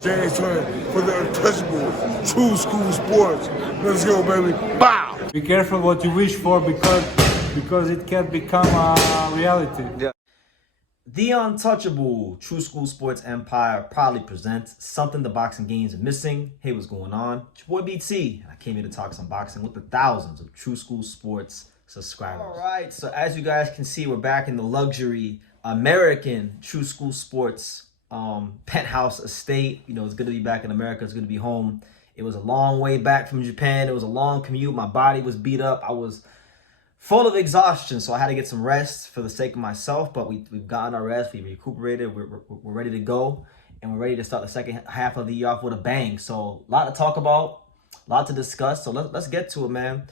James Turner for the untouchable true school sports. Let's go, baby. Bow! Be careful what you wish for because it can become a reality. Yeah. The Untouchable True School Sports Empire proudly presents something the boxing games are missing. Hey, what's going on? It's your boy BT. I came here to talk some boxing with the thousands of True School Sports subscribers. All right, so as you guys can see, we're back in the luxury American True School Sports penthouse estate. You know, it's good to be back in America. It's good to be home. It was a long way back from Japan. It was a long commute. My body was beat up. I was full of exhaustion, so I had to get some rest for the sake of myself, but we've gotten our rest. We recuperated. We're ready to go, and we're ready to start the second half of the year off with a bang. So a lot to talk about, a lot to discuss. So let's get to it, man.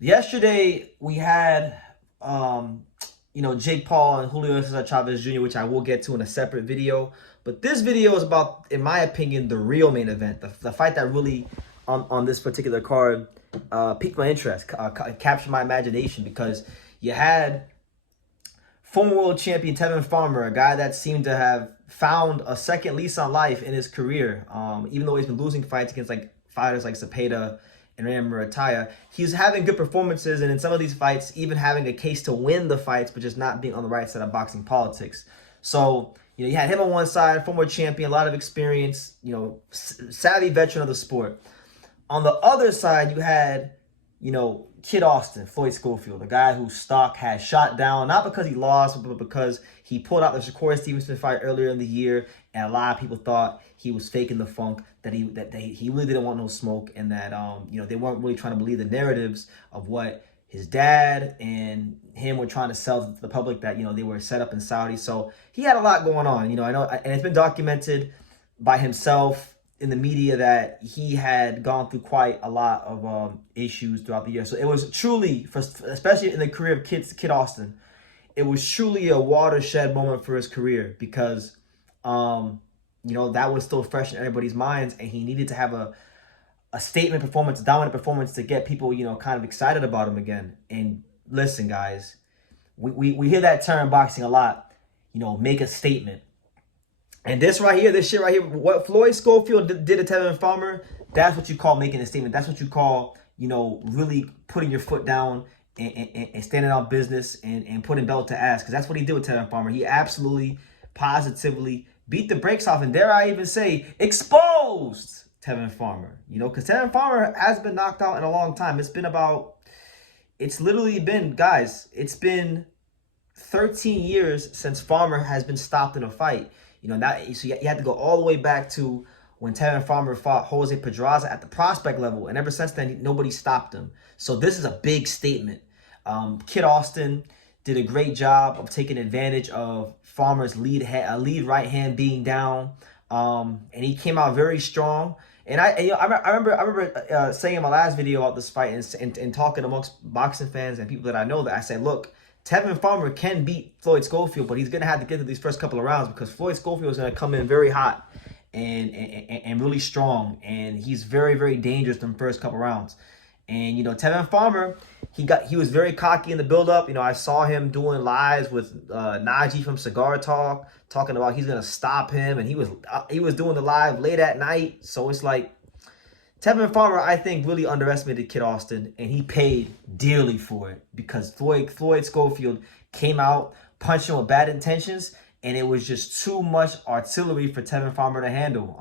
Yesterday we had Jake Paul and Julio Cesar Chavez Jr., which I will get to in a separate video. But this video is about, in my opinion, the real main event, the fight that really on this particular card piqued my interest, captured my imagination, because you had former world champion Tevin Farmer, a guy that seemed to have found a second lease on life in his career. Even though he's been losing fights against fighters like Zepeda and Muratalla, he's having good performances, and in some of these fights, even having a case to win the fights, but just not being on the right side of boxing politics. So, you had him on one side, former champion, a lot of experience, savvy veteran of the sport. On the other side, you had, Kid Austin, Floyd Schofield, a guy whose stock had shot down, not because he lost, but because he pulled out the Shakur Stevenson fight earlier in the year, and a lot of people thought he was faking the funk, that he really didn't want no smoke, and that they weren't really trying to believe the narratives of what his dad and him were trying to sell to the public, that they were set up in Saudi. So he had a lot going on. I know, and it's been documented by himself in the media that he had gone through quite a lot of issues throughout the year. So it was truly, especially in the career of Kid Austin, it was truly a watershed moment for his career, because that was still fresh in everybody's minds, and he needed to have a statement performance, a dominant performance, to get people kind of excited about him again. And listen, guys, we hear that term in boxing a lot, make a statement. And this shit right here, what Floyd Schofield did to Tevin Farmer, that's what you call making a statement. That's what you call, really putting your foot down and standing on business and putting belt to ass. Because that's what he did with Tevin Farmer. He absolutely, positively beat the brakes off, and dare I even say, exposed Tevin Farmer. Because Tevin Farmer has been knocked out in a long time. It's literally been, guys, it's been 13 years since Farmer has been stopped in a fight. So you had to go all the way back to when Tevin Farmer fought Jose Pedraza at the prospect level, and ever since then, nobody stopped him. So this is a big statement. Kid Austin did a great job of taking advantage of Farmer's lead right hand being down, and he came out very strong. And I remember saying in my last video about this fight and talking amongst boxing fans and people that I know, that I said, look, Tevin Farmer can beat Floyd Schofield, but he's going to have to get to these first couple of rounds, because Floyd Schofield is going to come in very hot and really strong, and he's very, very dangerous in the first couple of rounds. And, Tevin Farmer, he was very cocky in the build-up. I saw him doing lives with Najee from Cigar Talk, talking about he's going to stop him, and he was doing the live late at night. So it's like, Tevin Farmer, I think, really underestimated Kid Austin, and he paid dearly for it, because Floyd Schofield came out punching with bad intentions, and it was just too much artillery for Tevin Farmer to handle.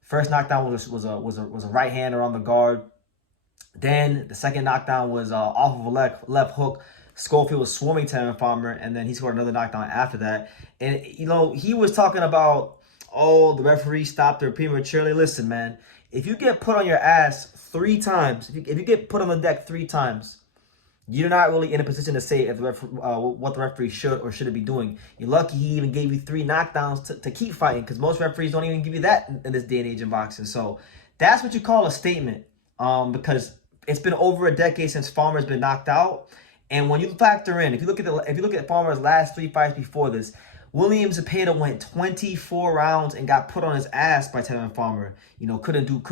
First knockdown was a right hander on the guard. Then the second knockdown was off of a left hook. Schofield was swarming Tevin Farmer, and then he scored another knockdown after that. And he was talking about, the referee stopped her prematurely. Listen, man. If you get put on your ass 3 times, if you get put on the deck 3 times, you're not really in a position to say if what the referee should or shouldn't be doing. You're lucky he even gave you 3 knockdowns to keep fighting, because most referees don't even give you that in this day and age in boxing. So that's what you call a statement, because it's been over a decade since Farmer's been knocked out. And when you factor in, if you look at Farmer's last 3 fights before this, William Zepeda went 24 rounds and got put on his ass by Tevin Farmer. Couldn't do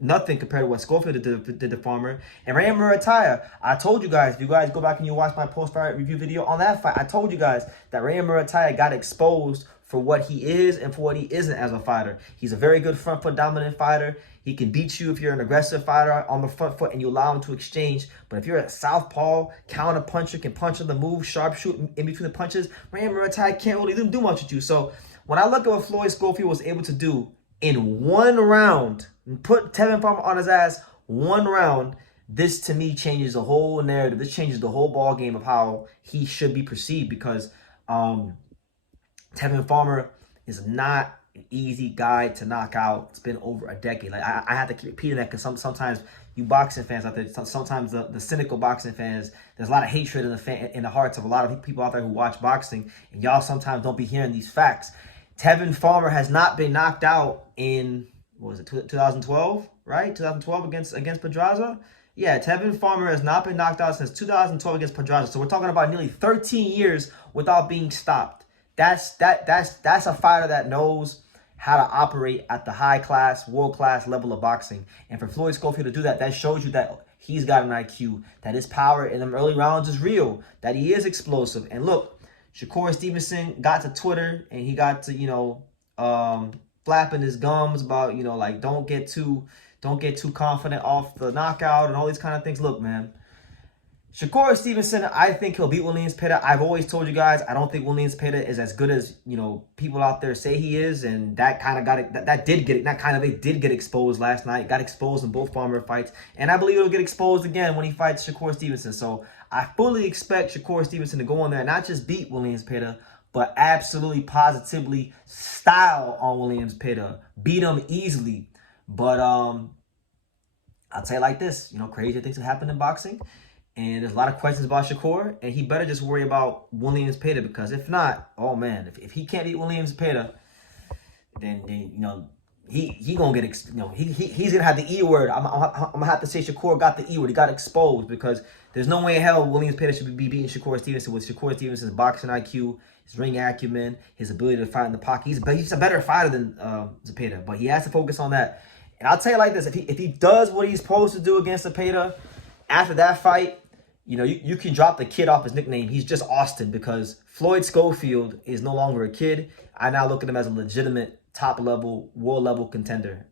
nothing compared to what Schofield did to Farmer. And Ray Muratalla, I told you guys, if you guys go back and you watch my post-fight review video on that fight, I told you guys that Ray Muratalla got exposed for what he is and for what he isn't as a fighter. He's a very good front foot dominant fighter. He can beat you if you're an aggressive fighter on the front foot and you allow him to exchange. But if you're a southpaw, counter puncher, can punch on the move, sharpshoot in between the punches, Muratalla can't really do much with you. So when I look at what Floyd Schofield was able to do in one round, and put Tevin Farmer on his ass one round, this to me changes the whole narrative. This changes the whole ball game of how he should be perceived, because Tevin Farmer is not an easy guy to knock out. It's been over a decade. Like I have to keep repeating that, because sometimes you boxing fans out there, sometimes the cynical boxing fans, there's a lot of hatred in the hearts of a lot of people out there who watch boxing, and y'all sometimes don't be hearing these facts. Tevin Farmer has not been knocked out in, what was it, 2012, right? 2012 against Pedraza. Yeah, Tevin Farmer has not been knocked out since 2012 against Pedraza. So we're talking about nearly 13 years without being stopped. That's a fighter that knows how to operate at the high class, world class level of boxing. And for Floyd Schofield to do that, that shows you that he's got an IQ, that his power in them early rounds is real, that he is explosive. And look, Shakur Stevenson got to Twitter and he got to, flapping his gums about, like, don't get too confident off the knockout and all these kind of things. Look, man, Shakur Stevenson, I think he'll beat Williams Zepeda. I've always told you guys, I don't think Williams Zepeda is as good as, people out there say he is. And that kind of got it, it did get exposed last night. Got exposed in both Farmer fights. And I believe it'll get exposed again when he fights Shakur Stevenson. So I fully expect Shakur Stevenson to go in there and not just beat Williams Zepeda, but absolutely positively style on Williams Zepeda. Beat him easily. But I'll tell you like this, crazy things have happened in boxing. And there's a lot of questions about Shakur, and he better just worry about Williams Zepeda, because if not, oh man, if he can't beat Williams Zepeda, then he gonna get he's gonna have the E word. I'm gonna have to say Shakur got the E word. He got exposed, because there's no way in hell Williams Zepeda should be beating Shakur Stevenson with Shakur Stevenson's boxing IQ, his ring acumen, his ability to fight in the pocket. He's a better fighter than Zepeda, but he has to focus on that. And I'll tell you like this: if he does what he's supposed to do against Zepeda, after that fight, you can drop the kid off his nickname. He's just Austin, because Floyd Schofield is no longer a kid. I now look at him as a legitimate top level, world level contender.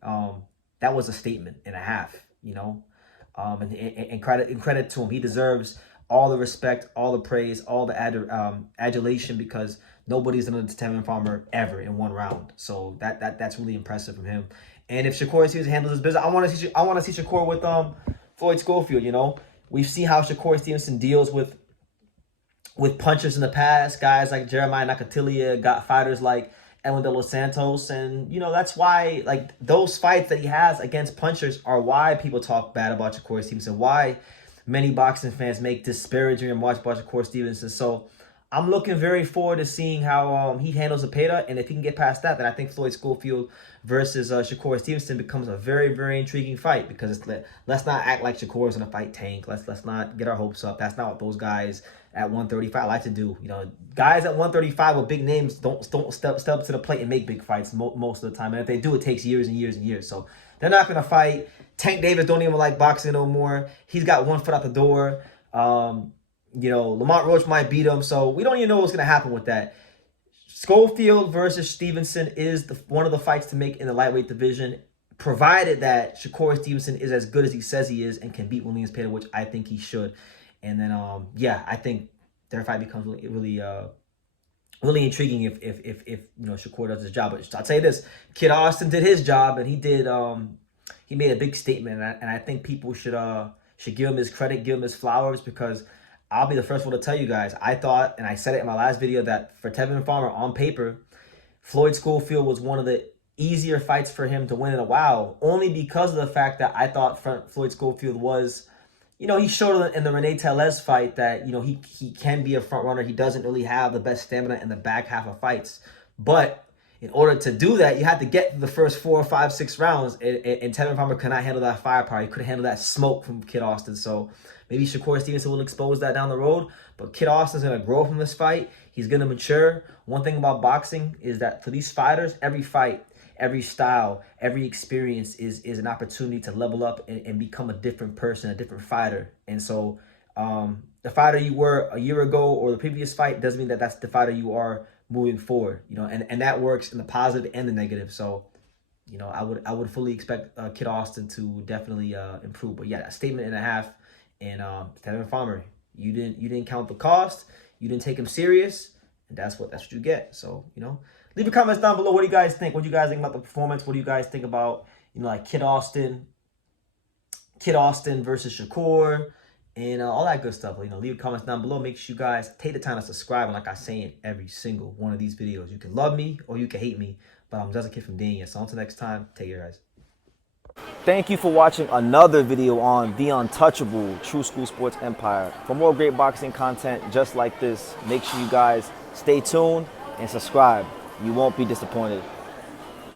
That was a statement and a half, and credit to him. He deserves all the respect, all the praise, all the adulation, because nobody's done it to Tevin Farmer ever in one round. So that's really impressive from him. And if Shakur Stevenson handles his business, I want to see Shakur with Floyd Schofield. We've seen how Shakur Stevenson deals with punchers in the past, guys like Jeremiah Nakatilia, got fighters like Edwin De Los Santos, and that's why, like, those fights that he has against punchers are why people talk bad about Shakur Stevenson, why many boxing fans make disparaging remarks about Shakur Stevenson. So I'm looking very forward to seeing how he handles Zepeda, and if he can get past that, then I think Floyd Schofield versus Shakur Stevenson becomes a very, very intriguing fight, because let's not act like Shakur's gonna fight Tank. Let's not get our hopes up. That's not what those guys at 135 like to do. Guys at 135 with big names don't step up to the plate and make big fights most of the time. And if they do, it takes years and years and years. So they're not gonna fight. Tank Davis don't even like boxing no more. He's got one foot out the door. Lamont Roach might beat him, so we don't even know what's gonna happen with that. Schofield versus Stevenson is one of the fights to make in the lightweight division, provided that Shakur Stevenson is as good as he says he is and can beat Williams Zepeda, which I think he should. And then, I think their fight becomes really intriguing if Shakur does his job. But I'll tell you this: Kid Austin did his job, and he made a big statement, and I think people should give him his credit, give him his flowers, because I'll be the first one to tell you guys, I thought, and I said it in my last video, that for Tevin Farmer, on paper, Floyd Schofield was one of the easier fights for him to win in a while, only because of the fact that I thought Floyd Schofield was, he showed in the Rene Tellez fight that, he can be a front runner. He doesn't really have the best stamina in the back half of fights. But in order to do that, you had to get through the first 4, 5, 6 rounds, and Tevin Farmer could not handle that firepower. He couldn't handle that smoke from Kid Austin. So maybe Shakur Stevenson will expose that down the road, but Kid Austin's going to grow from this fight. He's going to mature. One thing about boxing is that for these fighters, every fight, every style, every experience is an opportunity to level up and become a different person, a different fighter. And so the fighter you were a year ago or the previous fight doesn't mean that that's the fighter you are moving forward, you know, and that works in the positive and the negative. So, you know, I would fully expect Kid Austin to definitely improve. But yeah, a statement and a half. And Tevin Farmer, you didn't count the cost, you didn't take him serious, and that's what you get. So, you know, leave your comments down below. What do you guys think? What do you guys think about the performance? What do you guys think about, you know, like Kid Austin versus Shakur, and all that good stuff? You know, leave your comments down below. Make sure you guys take the time to subscribe. And like I say in every single one of these videos, you can love me or you can hate me, but I'm just a kid from Dania. So until next time, take care, guys. Thank you for watching another video on The Untouchable True School Sports Empire. For more great boxing content just like this, make sure you guys stay tuned and subscribe. You won't be disappointed.